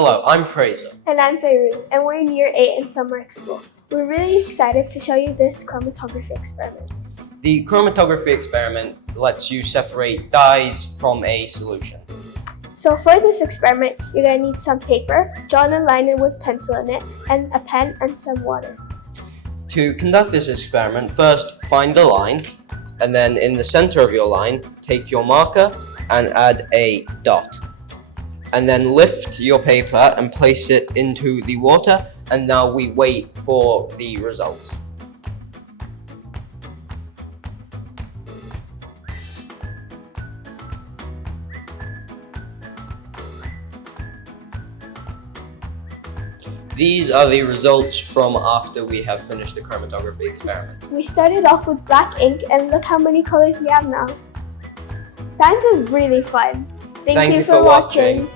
Hello, I'm Fraser. And I'm Fairuz, and we're in Year 8 in Sunmarke School. We're really excited to show you this chromatography experiment. The chromatography experiment lets you separate dyes from a solution. So for this experiment, you're going to need some paper, draw a line with pencil in it, and a pen and some water. To conduct this experiment, first find the line, and then in the center of your line, take your marker and add a dot. And then lift your paper and place it into the water, and now we wait for the results. These are the results from after we have finished the chromatography experiment. We started off with black ink, and look how many colors we have now. Science is really fun. Thank you for watching.